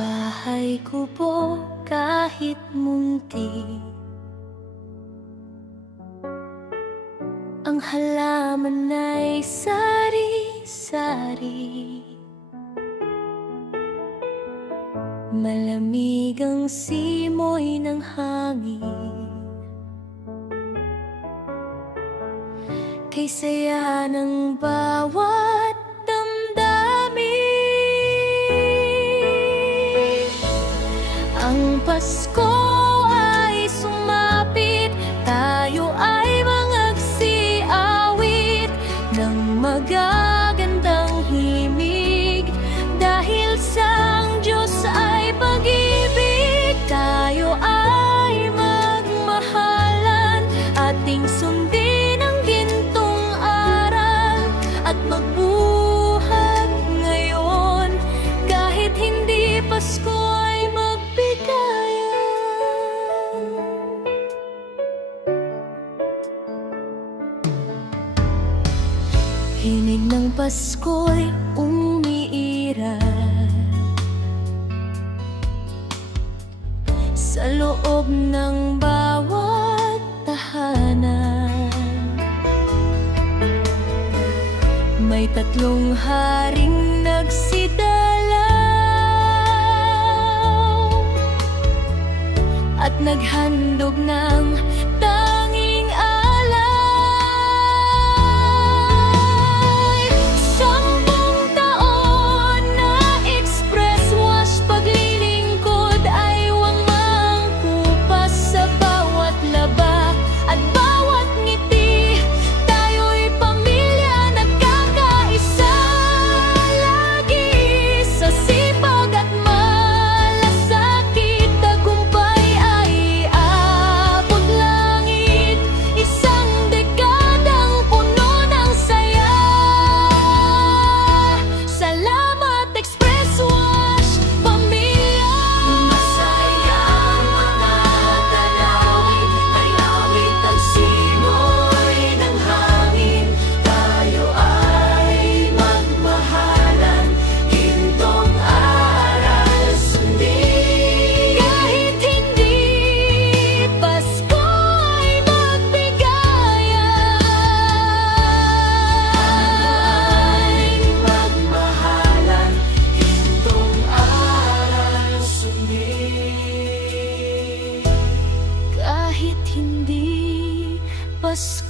Bahay kubo kahit munti, ang halaman ay sari-sari. Malamig ang simoy ng hangin, kay saya ng bawat damdamin. Ang Pasko ay sumapit, tayo ay mangagsiawit ng magagandang himig. Dahil sa ang Diyos ay pag-ibig, tayo ay magmahalan, ating sundin ang gintong aral at magbuhat ngayon. Kahit hindi Pasko ay magbigayan. Hinig ng Pasko'y umiiral sa loob ng bawat tahanan. May tatlong haring nagsidalaw at naghandog ng tanging alay. 10 taon na express wash paglilingkod ay wangmang kupas sa bawat laba at bawat ngiti. Tayo'y pamilya nagkakaisa, lagi sa sipag at malasakit. Tagumpay ay aabot langit, isang dekadang puno ng saya. Salamat Express Wash Pamilya. Masayang mga dalawin, ay awit ang simoy ng hangin. Tayo ay magmahalan, gintong aral sundin. Kahit hindi Pasko ay magbigayan, magmahalan, gintong aral sundin. Kahit hindi Pasko